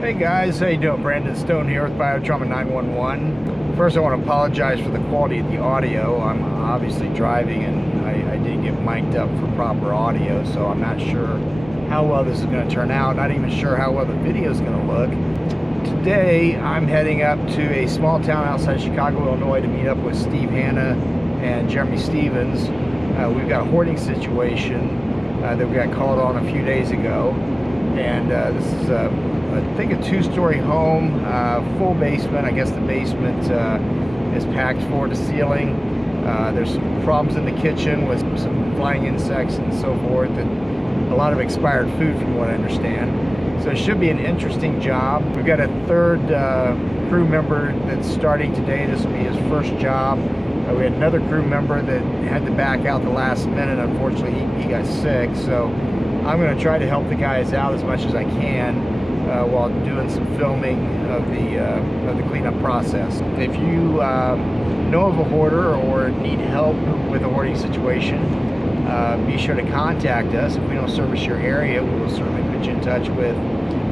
Hey guys, how you doing? Brandon Stone here with Biotrauma 911. First, I want to apologize for the quality of the audio. I'm obviously driving and I didn't get mic'd up for proper audio, so I'm not sure how well this is going to turn out. Not even sure how well the video is going to look. Today, I'm heading up to a small town outside Chicago, Illinois to meet up with Steve Hanna and Jeremy Stevens. We've got a hoarding situation that we got called on a few days ago. And this is I think a two-story home, full basement. I guess the basement is packed floor to ceiling. There's some problems in the kitchen with some flying insects and so forth, and a lot of expired food from what I understand. So it should be an interesting job. We've got a third crew member that's starting today. This will be his first job. We had another crew member that had to back out the last minute. Unfortunately, he got sick. So I'm going to try to help the guys out as much as I can while doing some filming of the cleanup process. If you know of a hoarder or need help with a hoarding situation, be sure to contact us. If we don't service your area, we will certainly put you in touch with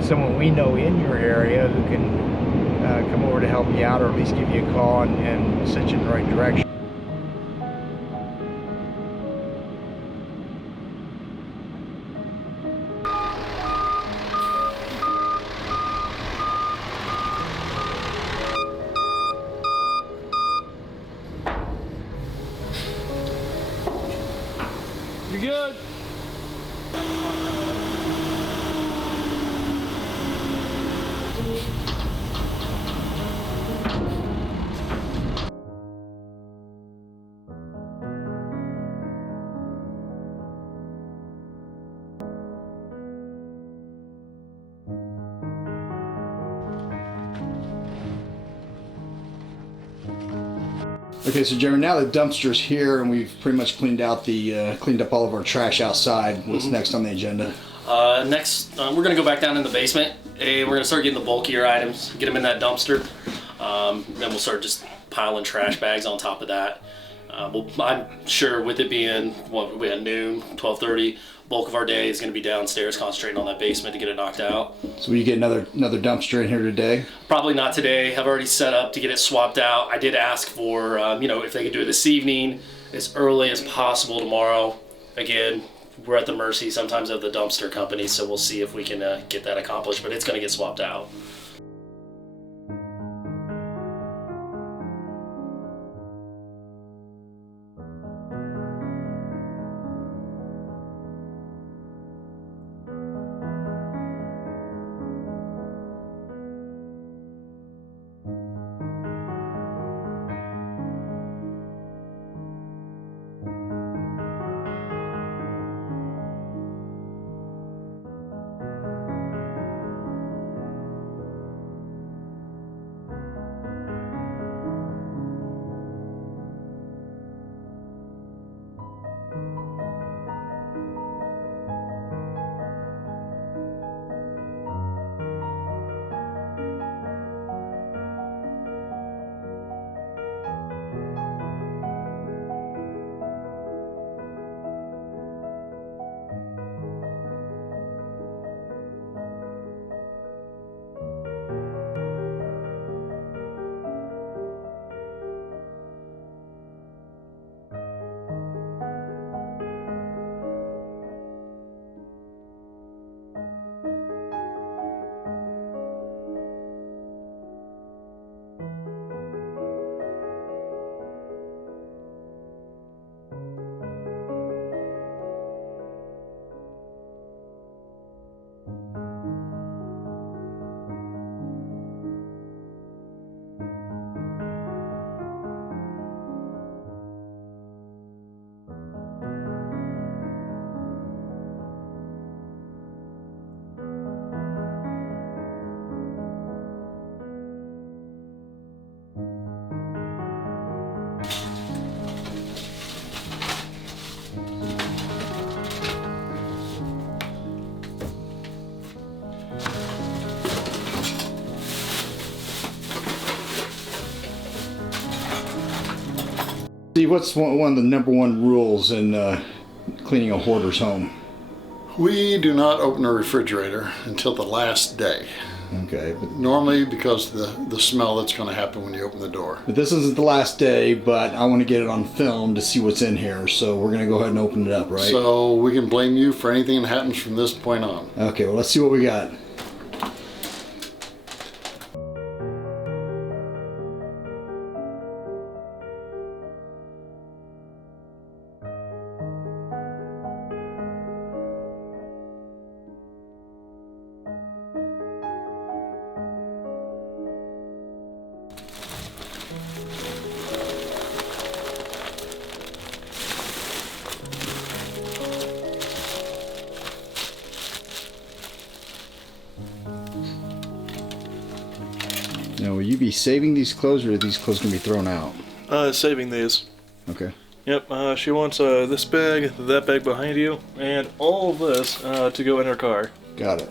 someone we know in your area who can come over to help you out, or at least give you a call and set you in the right direction. You good? Okay, so Jeremy, now the dumpster's here and we've pretty much cleaned up all of our trash outside. What's next on the agenda? Next, we're going to go back down in the basement. We're going to start getting the bulkier items, get them in that dumpster. Then we'll start just piling trash bags on top of that. I'm sure with it being, we had noon, 12:30, bulk of our day is going to be downstairs concentrating on that basement to get it knocked out. So will you get another dumpster in here today? Probably not today. I've already set up to get it swapped out. I did ask for, if they could do it this evening, as early as possible tomorrow. Again, we're at the mercy sometimes of the dumpster company, so we'll see if we can get that accomplished, but it's going to get swapped out. Steve, what's one of the #1 rules in cleaning a hoarder's home? We do not open a refrigerator until the last day. Okay, Normally because the smell that's going to happen when you open the door. but this isn't the last day, but I want to get it on film to see what's in here, so we're going to go ahead and open it up, right? So we can blame you for anything that happens from this point on. Okay, well, let's see what we got. Now, will you be saving these clothes, or are these clothes going to be thrown out? Saving these. Okay. Yep, she wants this bag, that bag behind you, and all of this to go in her car. Got it.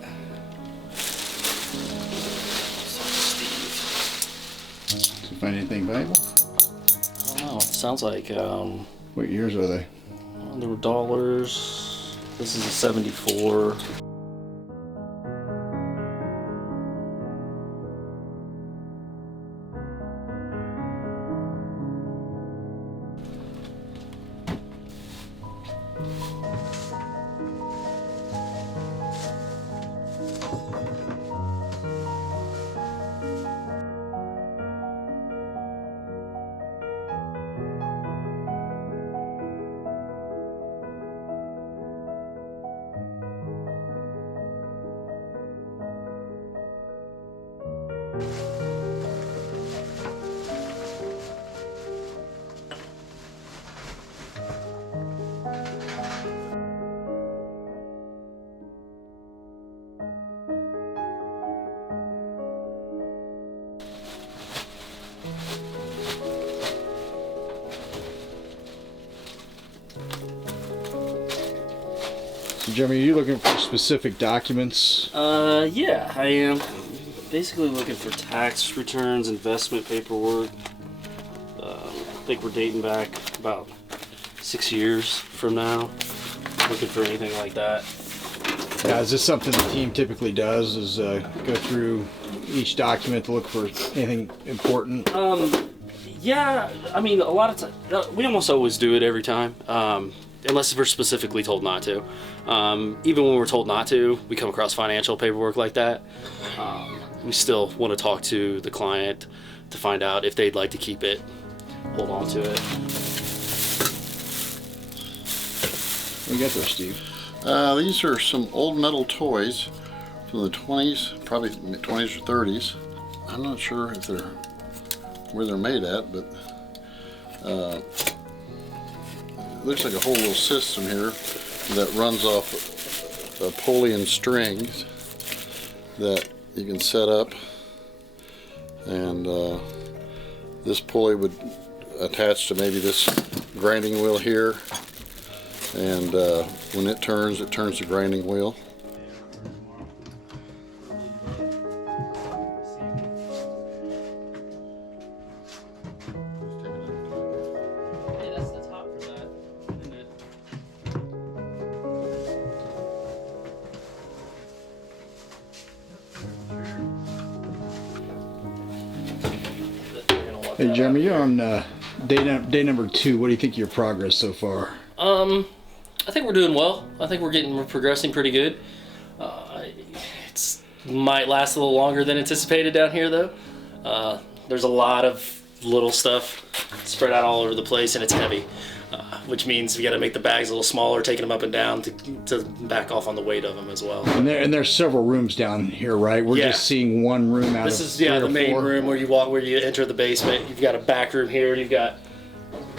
Did you find anything valuable? I don't know. It sounds like What years are they? there were dollars. This is a 74. So, Jeremy, are you looking for specific documents? Yeah, I am basically looking for tax returns, investment paperwork. I think we're dating back about 6 years from now. Looking for anything like that. Yeah, is this something the team typically does, is go through each document to look for anything important? Yeah, I mean, a lot of times, we almost always do it every time, unless we're specifically told not to. Even when we're told not to, we come across financial paperwork like that. We still want to talk to the client to find out if they'd like to keep it, hold on to it. What do you got there, Steve? These are some old metal toys from the 20s, probably 20s or 30s. I'm not sure if they're where they're made at, but it looks like a whole little system here that runs off a pulley and strings that you can set up, and this pulley would attach to maybe this grinding wheel here, and when it turns the grinding wheel. Hey, Jeremy, you're on day number 2. What do you think of your progress so far? I think we're doing well. I think we're progressing pretty good. It's might last a little longer than anticipated down here, though. There's a lot of little stuff spread out all over the place, and it's heavy, which means we got to make the bags a little smaller, taking them up and down to back off on the weight of them as well. And there's several rooms down here, right? We're just seeing one room out This of is 3 or the main 4. room where you enter the basement. You've got a back room here. You've got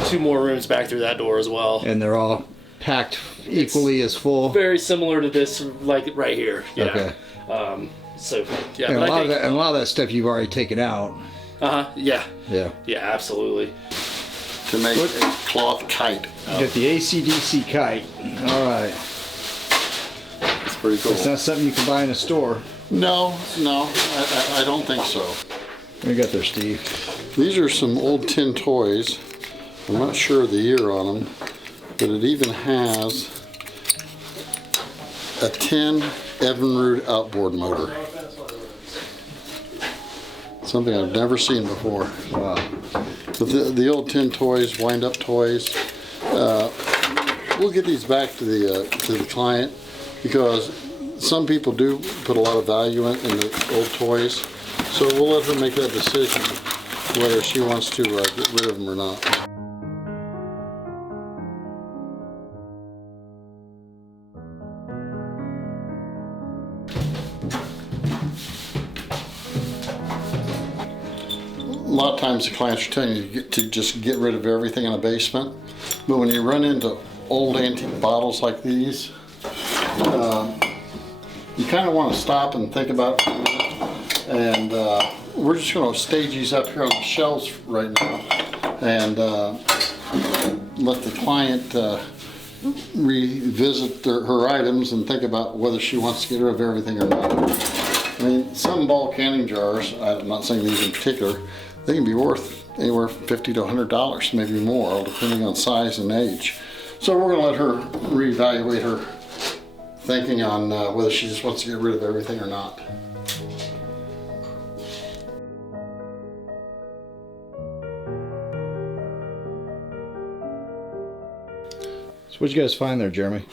2 more rooms back through that door as well. And they're all packed equally as full. Very similar to this, like right here. Yeah. Okay. So yeah, And but a lot of that stuff you've already taken out. Yeah. Yeah. Yeah, absolutely. To make a cloth kite. You got the ACDC kite. All right. It's pretty cool. It's not something you can buy in a store. No, I don't think so. What do you got there, Steve? These are some old tin toys. I'm not sure of the year on them, but it even has a tin Evinrude outboard motor. Something I've never seen before. Wow. But the old tin toys, wind-up toys, we'll get these back to the client because some people do put a lot of value in the old toys. So we'll let her make that decision whether she wants to get rid of them or not. A lot of times the clients are telling you to just get rid of everything in the basement, but when you run into old antique bottles like these, you kind of want to stop and think about it. And we're just going to stage these up here on the shelves right now and let the client revisit her items and think about whether she wants to get rid of everything or not. I mean, some ball canning jars, I'm not saying these in particular, they can be worth anywhere from $50 to $100, maybe more, all depending on size and age. So we're going to let her reevaluate her thinking on whether she just wants to get rid of everything or not. So what'd you guys find there, Jeremy?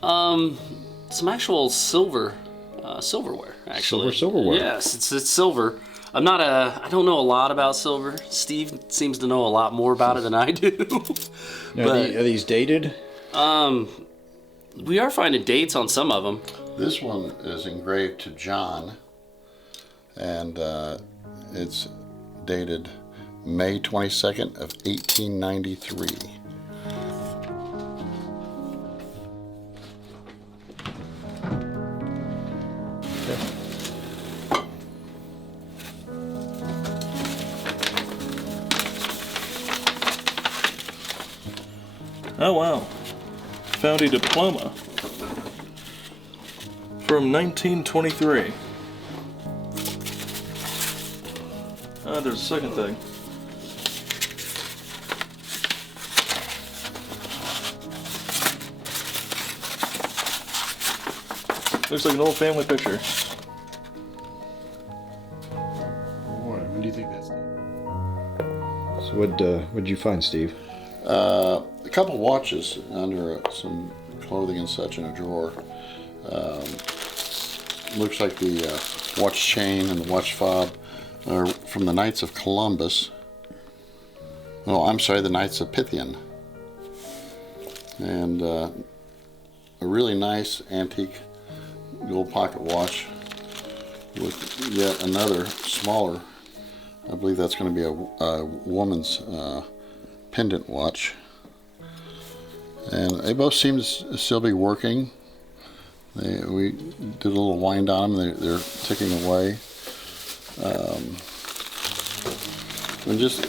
Some actual silverware, actually. Silverware? Yes, it's silver. I don't know a lot about silver. Steve seems to know a lot more about it than I do. Now, But, are these dated? we are finding dates on some of them. This one is engraved to John, and it's dated May 22nd of 1893. Oh wow. Found a diploma from 1923. There's a second thing. Looks like an old family picture. When do you think that's dated? So what'd you find, Steve? A couple watches under some clothing and such in a drawer. Looks like the watch chain and the watch fob are from the Knights of Columbus. Oh, I'm sorry, the Knights of Pythian. And a really nice antique gold pocket watch with yet another smaller, I believe that's going to be a woman's pendant watch. And they both seem to still be working. We did a little wind on them. They're ticking away. And just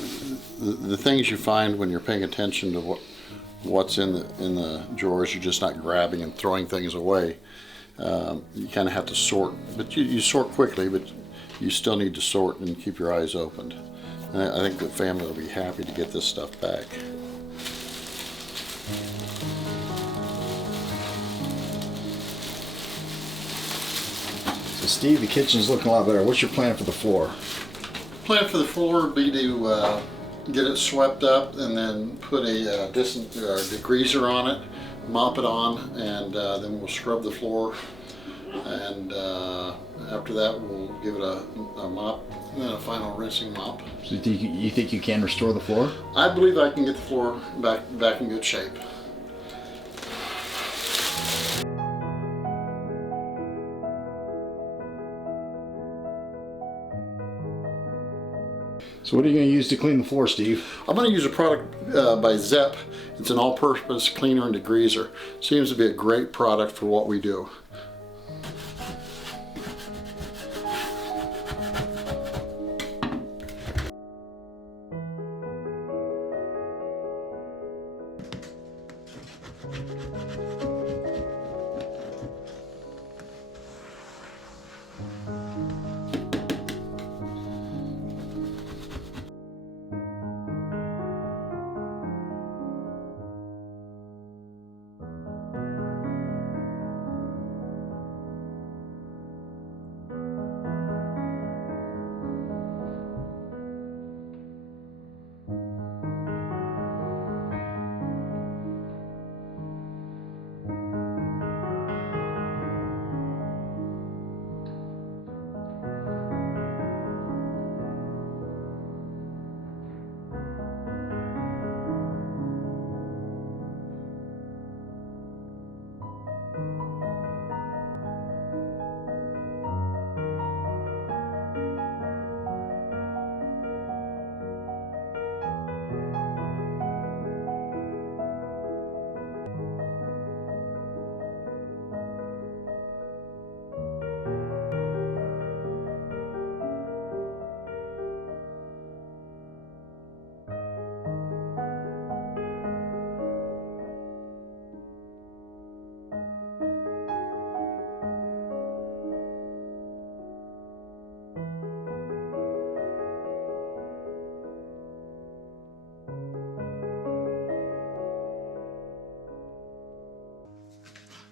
the things you find when you're paying attention to what's in the drawers, you're just not grabbing and throwing things away. You kind of have to sort, but you sort quickly, but you still need to sort and keep your eyes opened. And I think the family will be happy to get this stuff back. So Steve, the kitchen's looking a lot better. What's your plan for the floor? Plan for the floor would be to get it swept up and then put a degreaser on it, mop it on, and then we'll scrub the floor. And after that, we'll give it a mop and then a final rinsing mop. So you think you can restore the floor? I believe I can get the floor back in good shape. So what are you going to use to clean the floor, Steve? I'm going to use a product by Zepp. It's an all-purpose cleaner and degreaser. Seems to be a great product for what we do.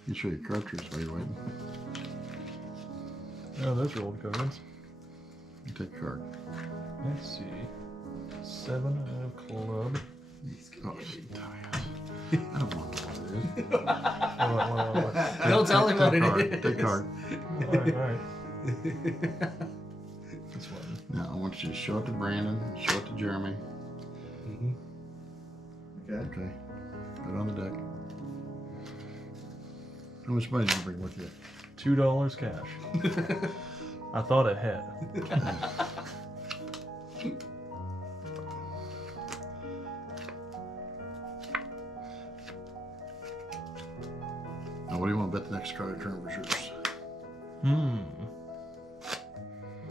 You show your cartridge while you're waiting. Oh, those are old cards. You take a card. Let's see. 7 of club. Oh, dumbass. I don't want to know what it is. What? Don't tell him what it Card. is. Take card. Alright. This one. Now I want you to show it to Brandon, show it to Jeremy. Okay. Okay. Put it on the deck. How much money did you bring with you? $2 cash. I thought it had. Now, what do you want to bet the next card turn was yours?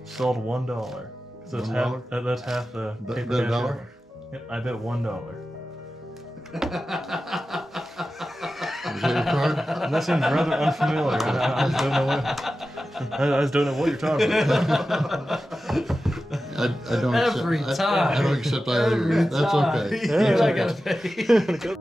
Sold $1. 'Cause that's half. That's half the paper Bet a cash dollar? over. Yep, I bet $1. Is that your card? That seems rather unfamiliar. I just don't know what you're talking about. I don't Every accept, time. I don't accept either of yours. That's time. okay. I gotta pay.